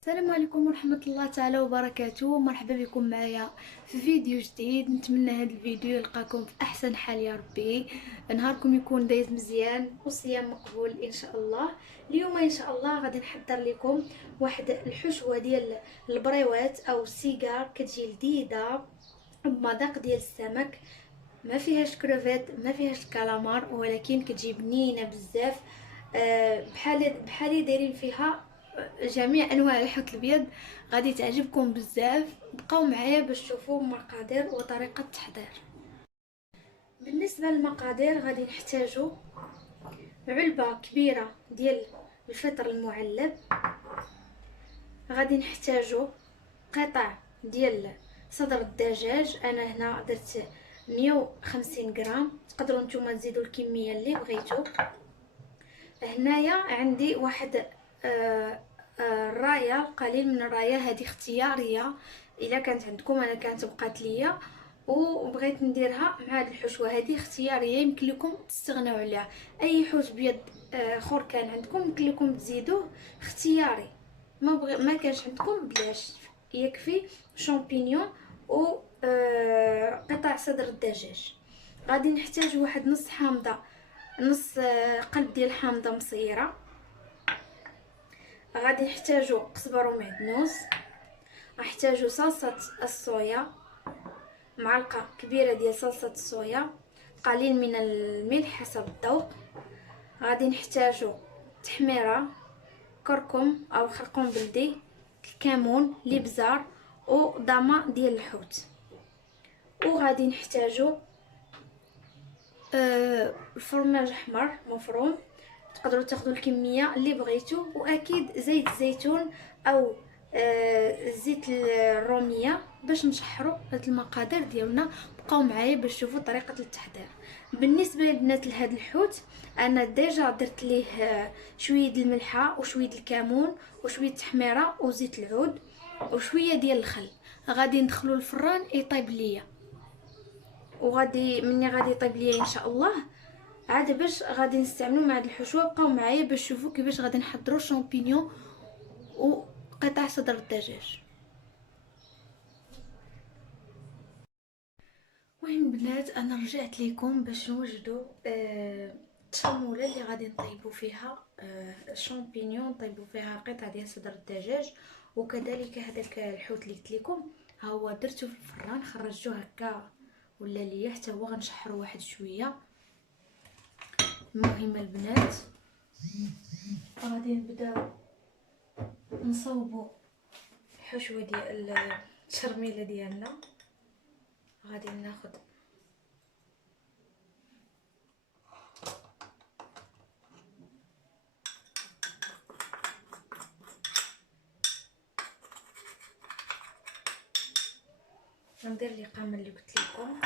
السلام عليكم ورحمة الله تعالى وبركاته. مرحبا بكم معايا في فيديو جديد. نتمنى هذا الفيديو يلقاكم في احسن حال يا ربي. نهاركم يكون دايز مزيان وصيام مقبول ان شاء الله. اليوم ان شاء الله غادي نحضر لكم واحد الحشوه ديال البريوات او السيجار، كتجي لذيذه بمذاق ديال السمك. ما فيهاش كروفيت، ما فيهاش كالامار، ولكن كتجي بنينه بزاف. بحالي دايرين فيها جميع انواع الحوت الابيض. غادي تعجبكم بزاف. بقاو معايا باش تشوفوا المقادير وطريقه التحضير. بالنسبه للمقادير غادي نحتاجو علبه كبيره ديال الفطر المعلب. غادي نحتاجو قطع ديال صدر الدجاج. انا هنا درت 150 غرام، تقدروا نتوما تزيدوا الكميه اللي بغيتو. هنايا عندي واحد الرايه، قليل من الرايه، هذه اختياريه. الا كانت عندكم، انا كانت بقات ليا وبغيت نديرها مع هذه الحشوه. هذه اختياريه، يمكن لكم تستغناو عليها. اي حوت بيض اخر كان عندكم يمكن لكم تزيدوه، اختياري. ما كانش عندكم بلاش، يكفي شامبينيون و قطع صدر الدجاج. غادي نحتاج واحد نص حامضه، نص قلب ديال حامضه مصيره. غادي نحتاجو قزبر ومعدنوس. نحتاجو صلصه الصويا، معلقه كبيره ديال صلصه الصويا، قليل من الملح حسب الذوق. غادي نحتاجو تحميره، كركم او خرقوم بلدي، الكمون، الابزار وضامه ديال الحوت. وغادي نحتاجو الفرماج احمر مفروم، تقدروا تاخذوا الكميه اللي بغيتو. واكيد زيت الزيتون او زيت الروميه باش نشحروا هاد المقادير ديالنا. بقاو معايا باش تشوفوا طريقه التحضير. بالنسبه لبنات لهاد الحوت، انا ديجا درت ليه شويه ديال الملحه وشويه الكمون وشويه التحميره وزيت العود وشويه ديال الخل. غادي ندخلو الفران يطيب ليا، وغادي مني غادي يطيب ليا ان شاء الله عاد باش غادي نستعملو مع هاد الحشوه. بقاو معايا باش تشوفوا كيفاش غادي نحضروا الشامبينيون وقطع صدر الدجاج. المهم بنات، انا رجعت لكم باش نوجدوا التشموله اللي غادي نطيبوا فيها الشامبينيون، نطيبوا فيها قطع ديال صدر الدجاج. وكذلك هذاك الحوت اللي قلت لكم، ها هو درته في الفران، خرجته هكا ولا ليا حتى هو غنشحروا واحد شويه. المهم البنات، غادي نبداو نصوبوا الحشوه ديال التشرميله ديالنا. غادي ناخذ ندير لي قامه اللي قلت لكم،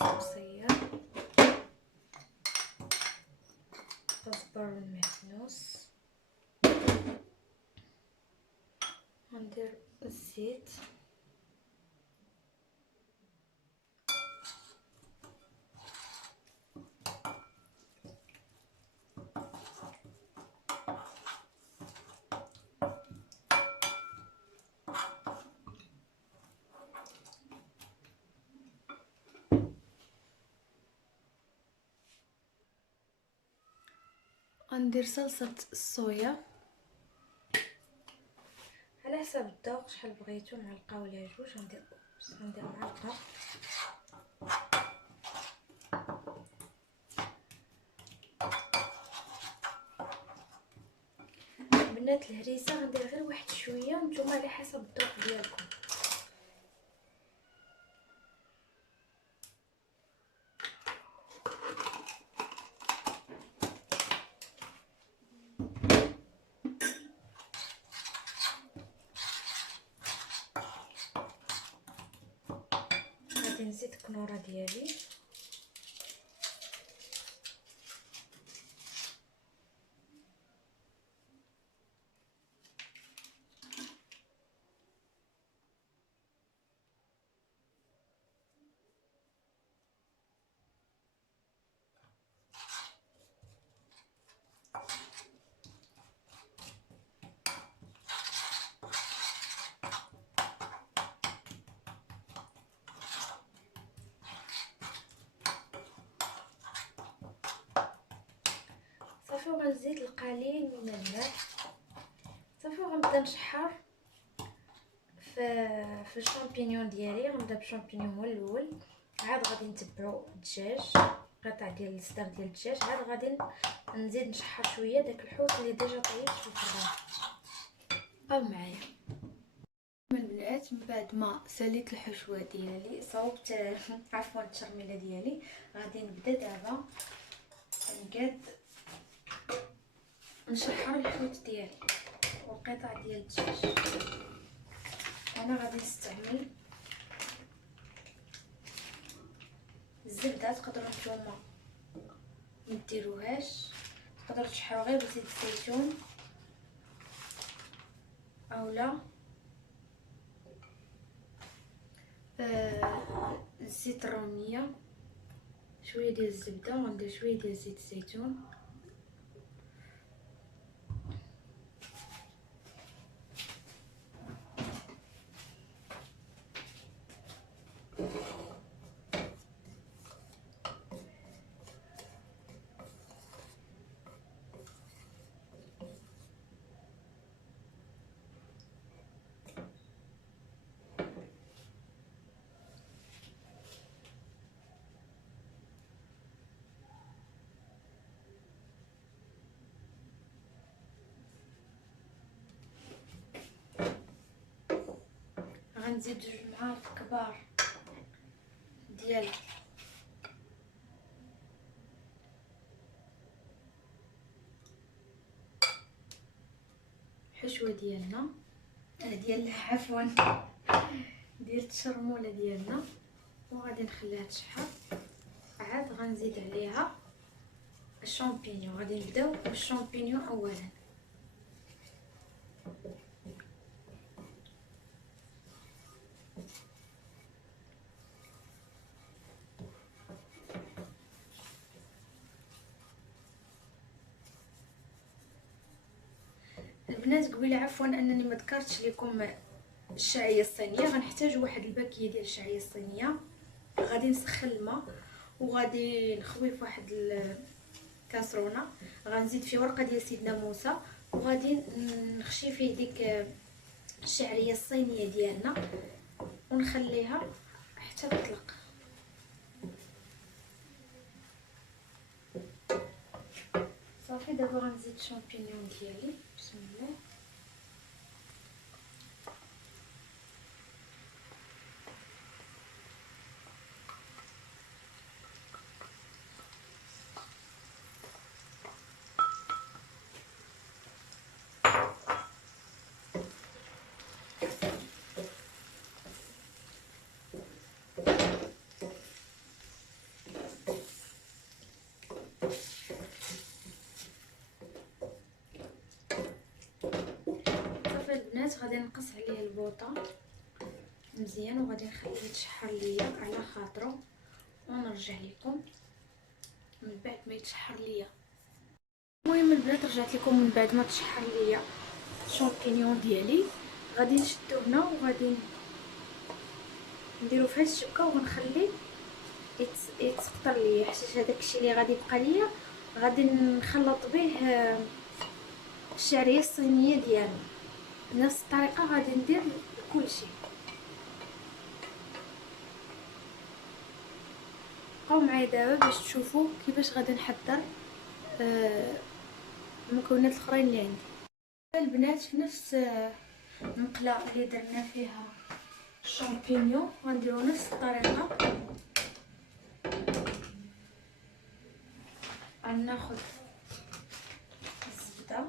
مصير، قزبر والمعدنوس. غندير الزيت، غندير صلصه الصويا على حسب الذوق، شحال بغيتو، معلقه ولا جوج. غندير معلقه. بنات الهريسه غندير غير واحد شويه، نتوما على حسب الذوق ديالكم. غادي نزيد الكنوره ديالي، صافي وغنزيد القليل من الملح صافي. وغنبدا نشحر في الشامبينيون ديالي. غنبدا بالشامبينيون هو الاول، عاد غادي نتبعو الدجاج، قطع ديال الصدر ديال الدجاج، عاد غادي نزيد نشحر شويه داك الحوت اللي ديجا طيبت في الفران. بقاو معايا من البنات. من بعد ما ساليت الحشوه ديالي صوبت عفوا التشرميله ديالي، غادي نبدا دابا نقاد نشحر الحوت ديالي والقطع ديال الدجاج. انا غادي نستعمل الزبده، تقدروا نتوما مديروهاش، تقدروا تشحروا غير بزيت الزيتون اولا الزيت الروميه، شويه ديال الزبده وغندير شويه ديال زيت الزيتون. غنزيد 2 معالق كبار ديال الحشوه ديالنا عفوا ديال التشرموله ديالنا، وغادي نخليها تشحر. عاد غنزيد عليها الشامبينيون. غادي نبداو بالشامبينيون اولا. البنات قبيله عفوا انني ما ذكرتش لكم الشعريه الصينيه. غنحتاج واحد الباكيه ديال الشعريه الصينيه. غادي نسخن الماء وغادي نخوي في واحد الكاسرونه، غنزيد فيه ورقه ديال سيدنا موسى وغادي نخشي فيه ديك الشعريه الصينيه ديالنا ونخليها حتى تطلق. صافي دابا غنزيد الشامبينيون ديالي. بسم الله. غادي نقص عليه البوطه مزيان وغادي نخليه يتشحر ليا على خاطرو ونرجع لكم من بعد ما يتشحر ليا. المهم البنات رجعت لكم من بعد ما تشحر ليا الشامبينيون ديالي. غادي نشدو هنا وغادي نديرو فيه الشبكه وغنخليه يتسقطر ليا حيت هذاك الشيء اللي غادي يبقى ليا غادي نخلط به الشعريه الصينيه ديالنا. بنفس الطريقه غادي ندير كل شيء. بقاو معايا دابا باش تشوفوا كيفاش غادي نحضر المكونات الاخرين اللي عندي. البنات في نفس المقله اللي درنا فيها الشامبينيون غنديرو نفس الطريقه. غناخذ الزبده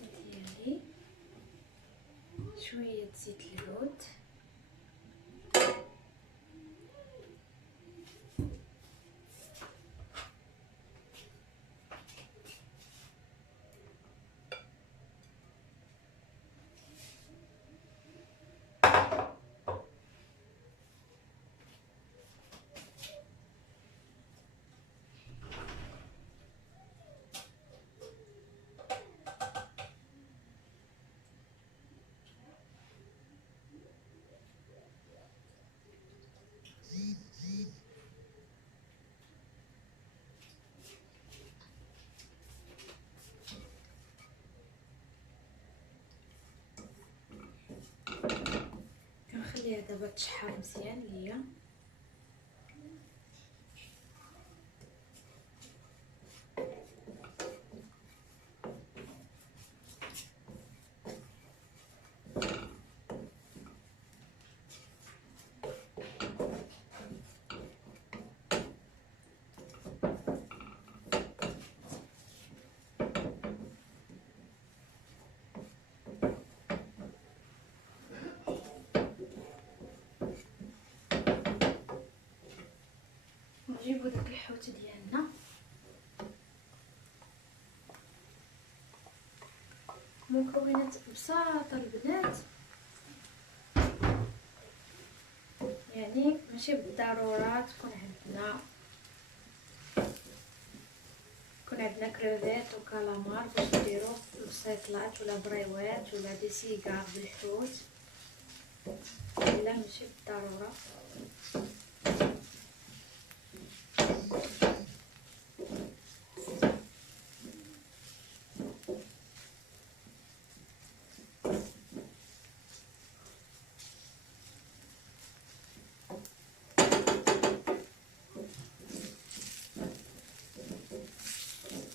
ديالي، شويه زيت العود، نخليها دابا تشحر مزيان هي. نجيبو داك الحوت ديالنا، مكونات بساطه البنات، يعني ماشي بالضروره تكون عندنا كروفيت وكالامار باش نديرو بسيطلات ولا بريوات ولا دي سيغار بالحوت، لا ماشي بالضروره.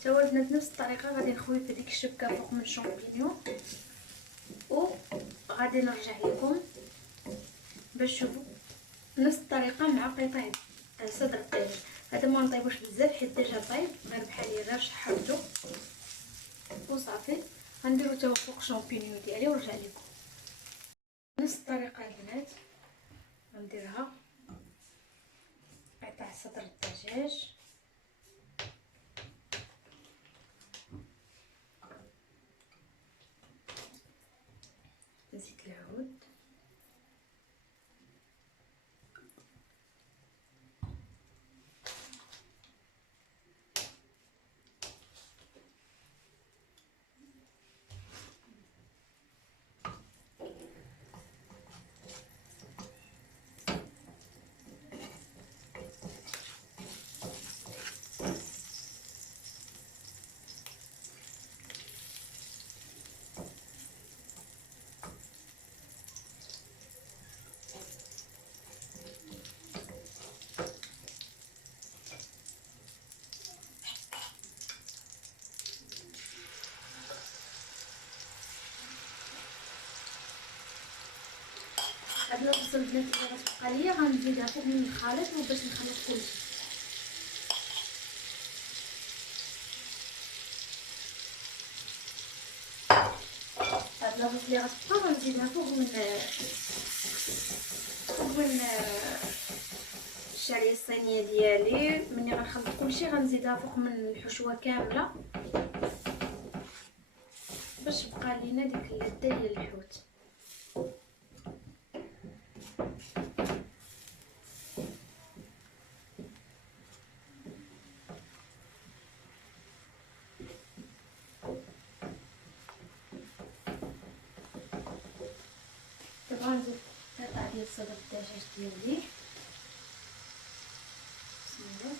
توا البنات نفس الطريقه غادي نخوي في ديك الشبكه فوق من شامبينيون، وغادي نرجع لكم باش تشوفوا نفس الطريقه مع قطع صدر الدجاج. هذا ما نطيبوش بزاف حيت ديجا طيب، غير بحال غير شحرته وصافي. غنديرو توا فوق شامبينيون ديالي ونرجع لكم. نفس الطريقه البنات غنديرها قطع صدر الدجاج، زيت العود، هاد البصل البنات اللي غتبقى ليا غنزيدها فوق من الخليط وباش نخلط كلشي. هاد البصل اللي غتبقى غنزيدها فوق من الشعريه الصينيه ديالي. ملي غنخلط كلشي غنزيدها فوق من الحشوه كامله باش تبقى لينا ديك اللذه ديال الحوت. دابا غنزيد قطع ديال صدر الدجاج ديالي، بسم الله.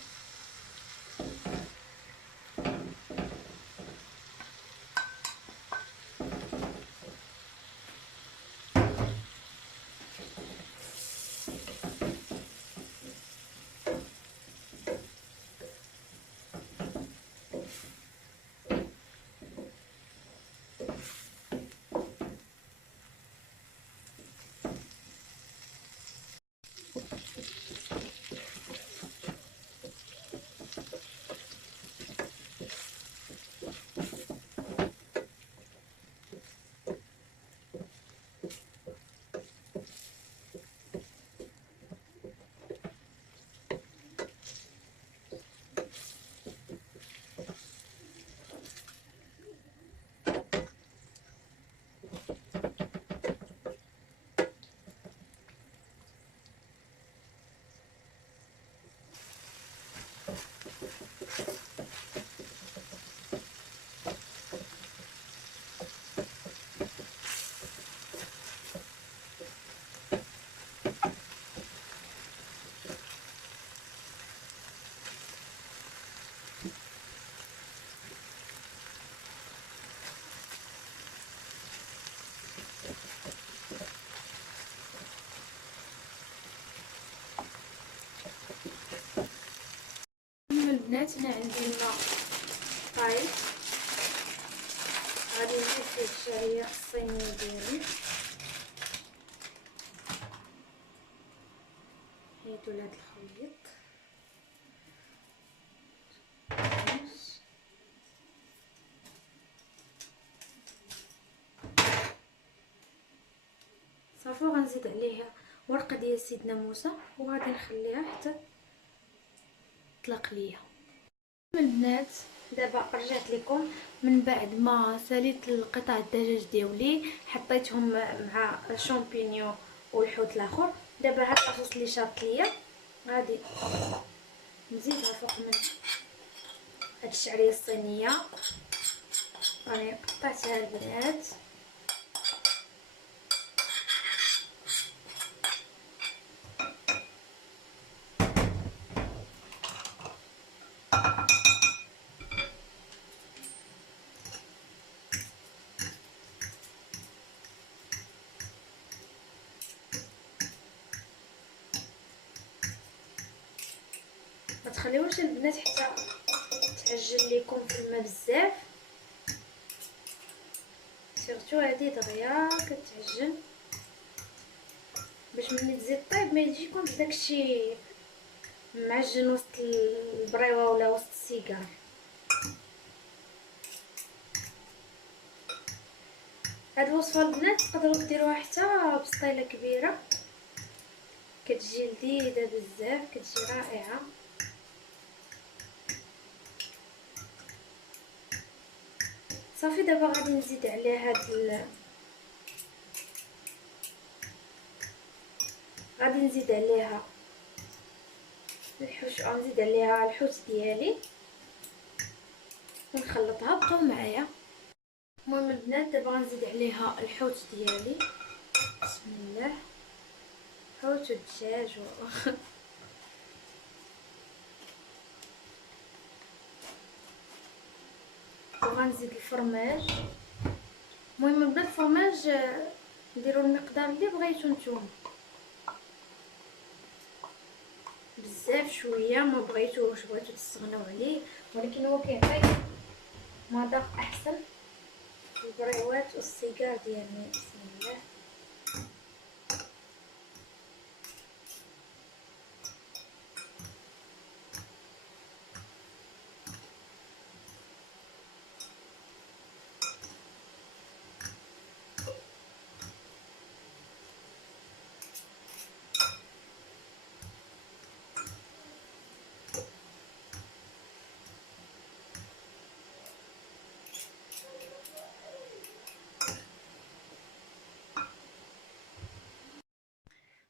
البنات هنا عندي الماء طايب، غادي نزيد فيه الشعريه الصينيه ديالي. حيدو لهاد الخليط صافي. وغنزيد عليها ورقه ديال سيدنا موسى وغادي نخليها حتى تطلق ليا. البنات دابا رجعت لكم من بعد ما ساليت القطع الدجاج ديالي، حطيتهم مع الشامبينيون والحوت الاخر. دابا هاد اللاصوص اللي شاط ليا غادي نزيدها فوق من هاد الشعريه الصينيه. راني قطعتها البنات. ما تخليوش البنات حتى تعجن ليكم في الماء بزاف، سيرتو هادي دغيا كتعجن باش ملي تزيد طيب ما يجيكمش داكشي معجن وسط البريوه ولا وسط السيجار. هاد الوصفه البنات تقدروا ديروها حتى بسطيله كبيره، كتجي لذيذه بزاف، كتجي رائعه. صافي دابا غادي نزيد عليها غادي نزيد عليها الحوت، غنزيد عليها الحوت ديالي ونخلطها. بقاو معايا. المهم البنات دابا غنزيد عليها الحوت ديالي. بسم الله. حوت الدجاج وغنزيد الفرماج. المهم البنات الفرماج نديروا المقدار اللي بغيتو نتوما، بزاف شويه ما بغيتوش، بغيتو تستغناو عليه، ولكن هو كيعطي مذاق احسن في البريوات والسيجار ديالنا. بسم الله.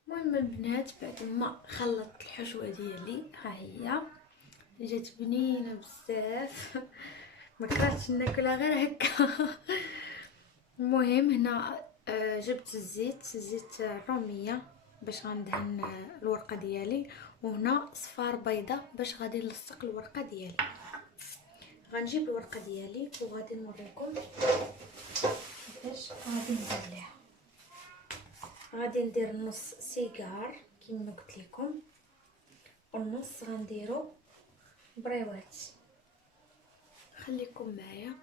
المهم البنات بعد ما خلطت الحشوه ديالي ها هي جات بنينه بزاف ما كرهتش ناكلها غير هكا. المهم هنا جبت الزيت الروميه باش غندهن الورقه ديالي، وهنا صفار بيضه باش غادي نلصق الورقه ديالي. غنجيب الورقه ديالي وغادي نوريكم كيفاش غادي ندير ليها. غادي ندير نص سيجار كما قلت لكم، والنص غنديرو بريوات. خليكم معايا.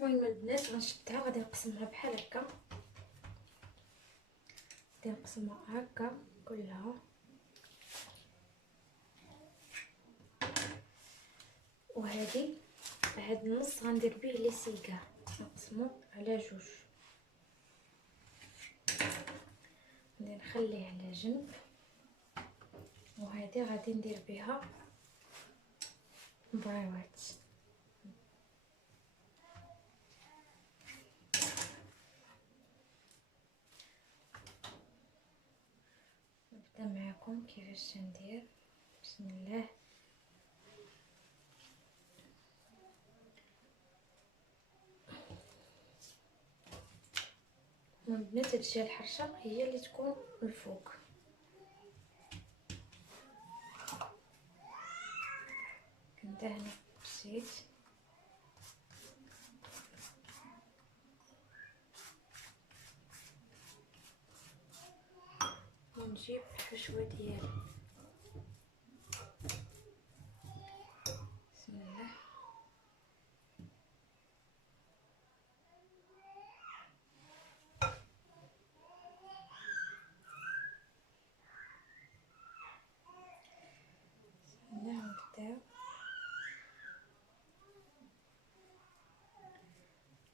المهم البنات غنشدها غادي نقسمها بحال هكا، غادي نقسمها هكا كلها، وهذه هاد النص غندير به لي سيجار نقسمو على جوج. غادي نخليه على جنب، وهذه غادي ندير بها بريوات. نبدا معكم كيفاش ندير. بسم الله. البنات هادشي الحرشه هي اللي تكون الفوق. كندهنو بالزيت ونجيب الحشوه ديالي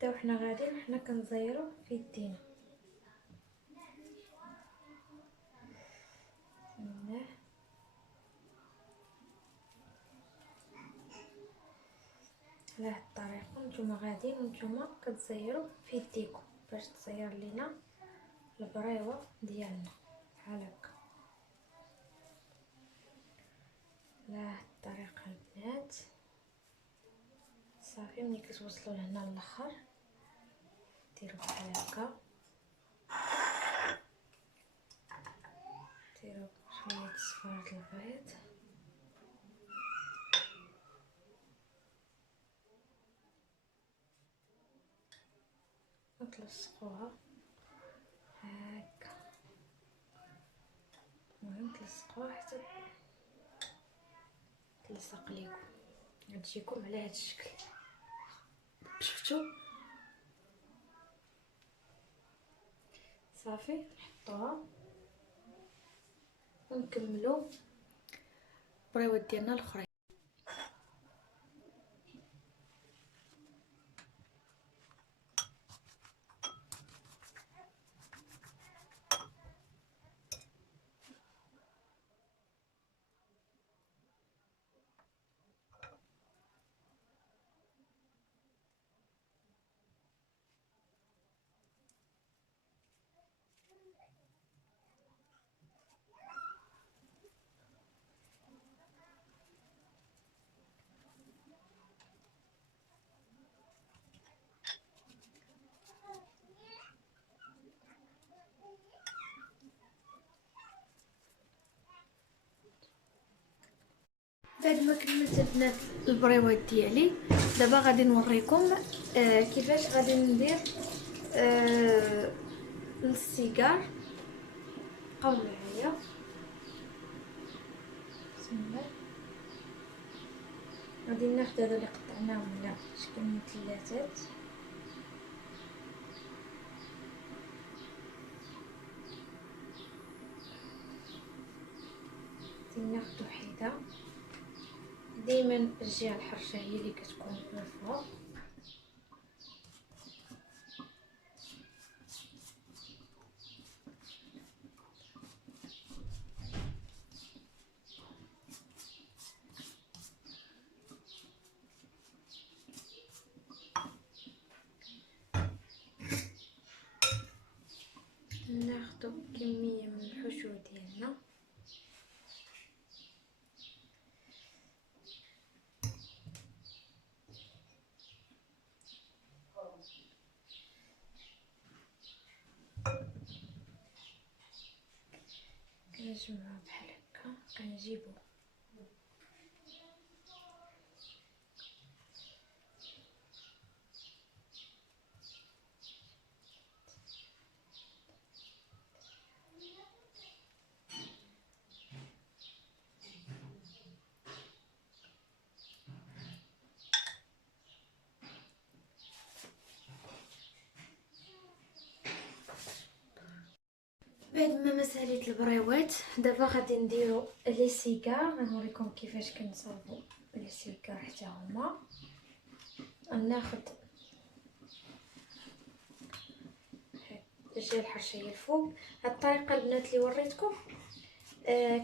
نبداو حنا غاديين حنا كنزيرو في يدينا. على هاد الطريقه نتوما غاديين وانتوما كتزيروا في يديكم باش تزير لينا البريوه ديالنا بحال هكا. على هاد الطريقه البنات صافي. ملي كتوصلوا لهنا الاخر ديروا بحال هكا، ديروا شويه صفار البيض وتلصقوها هكا. المهم تلصقوها حتى تلصق ليكم، غتجيكم على هذا الشكل. شفتوا صافي. نحطوها ونكملوا البريوات ديالنا الاخرين. بعد ما كملت البنات البريوات ديالي، دابا غادي نوريكم كيفاش غادي ندير السيجار. بقاو معايا. بسم الله. غادي ناخذ هذا اللي قطعناهم على شكل مثلثات، غادي ناخذ حيده. دائما الجهه الحرشه هي اللي كتكون من الفوق. ناخذ كميه من الحشو ديالنا، كنجمعو بحال هكا. كنجيبو بعد ما مساليت البريوات، دابا غادي نديرو لي سيجار. غنوريكم كيفاش كنصاوبو لي سيجار حتى هما. ناخذ الجهه الحرشيه الفوق. هاد الطريقه البنات اللي وريتكم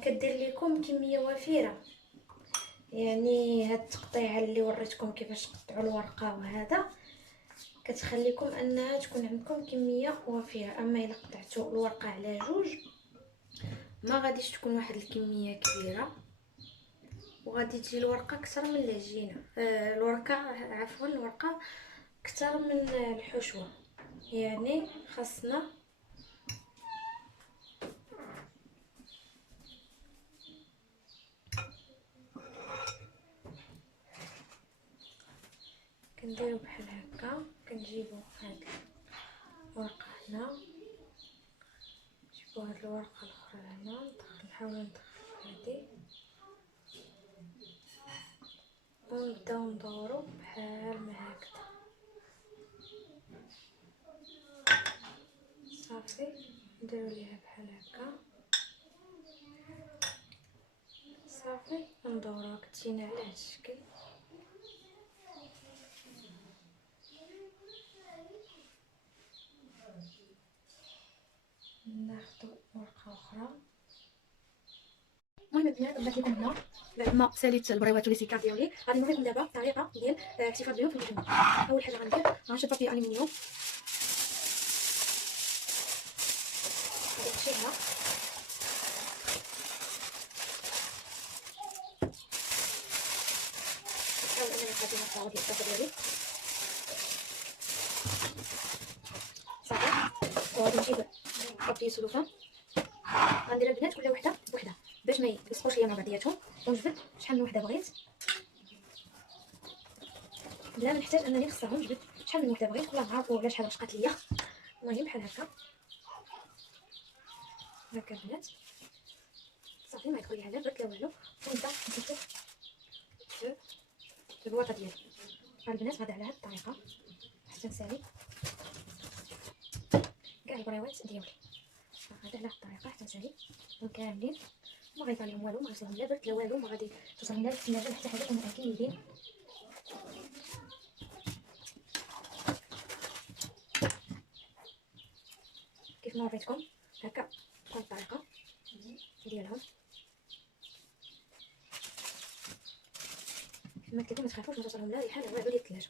كدير لكم كميه وفيره، يعني هاد التقطيعه اللي وريتكم كيفاش تقطعوا الورقه وهذا كتخليكم انها تكون عندكم كميه وفيره. اما الا قطعتوا الورقه على جوج ما غاديش تكون واحد الكميه كبيره، وغادي تجي الورقه اكثر من العجينه. الورقه اكثر من الحشوه. يعني خاصنا كنديرو بحال هكا. كنجيبو هاد الورقه هنا، نجيبو هاد الورقه الاخرى هنا، نحاولو ندخل هادي ونبداو ندورو بحال ما هكذا. صافي نديرو ليها بحال هكا. صافي ندوروها كتجينا على هاد الشكل. ناخذ ورقه اخرى. المهم البنات بغيت لكم هنا بعد ما ساليت البريوات وليسيكار ديالي غادي نوريكم دابا الطريقه ديال احتفاظ بهم في الجنة. اول حاجه غندير غنشد بابي الومنيوم، غادي نشيلها نحاول انني نخدم الطاوله ديال الطاسه ديالي صافي. وغادي نجيب بابي سلوفان، غندير البنات كل وحده بوحده باش ما يلصقوش ليا مع بعضياتهم، ونجبد شحال من وحده بغيت بلا ما نحتاج انني نخصهم. جبت شحال من وحده بغيت، كل نهار ولا شحال بقات ليا. المهم بحال هكا هكا البنات صافي، ما يدخل ليها لا برد لا والو. ونبدا نسيتو في البواطه ديالي البنات. غادا على هاد الطريقه حتى نسالي كاع البريوات ديالي، غادا على هاد الطريقه حتى نسالي كاملين. ما غيطلع لهم والو، ما غيوصلهم لا برد لا والو، ما غادي توصلهم لا الثلاجه حتى حاجه. كانوا اكيدين كيف ما وريتكم هكا تكون الطريقه ديالهم. كما قلت لكم ما تخافوش، ما توصلهم لا ريحه لا والو ديال الثلاجه.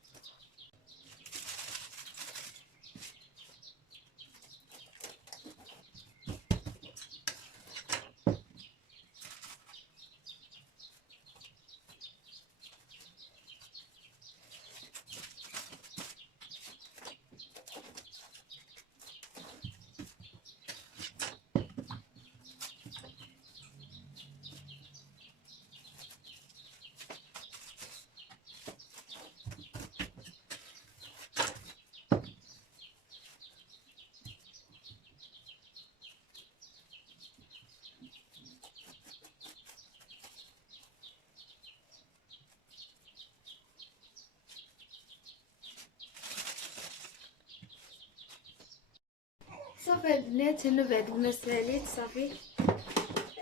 صافي البنات هنا بعد ما ساليت صافي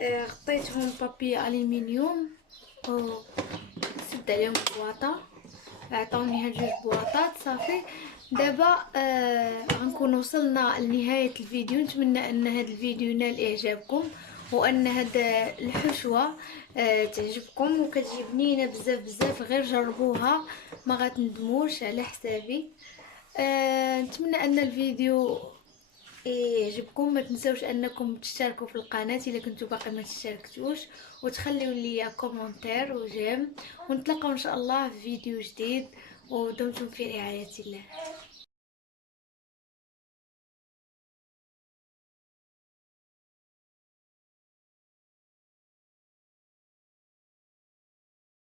غطيتهم بابي الومنيوم وسد عليهم البواطه، عطاوني هاد جوج بواطات صافي. دابا غنكون وصلنا لنهايه الفيديو. نتمنى ان هاد الفيديو ينال اعجابكم وان هاد الحشوه تعجبكم وكتجي بنينه بزاف بزاف. غير جربوها ما غتندموش على حسابي. نتمنى ان الفيديو يعجبكم. ما تنسوش انكم تشتركوا في القناه الا كنتوا باقي ما تشتركتوش، وتخليوا لي كومنتير وجيم. ونتلاقاو ان شاء الله في فيديو جديد، ودمتم في رعايه الله.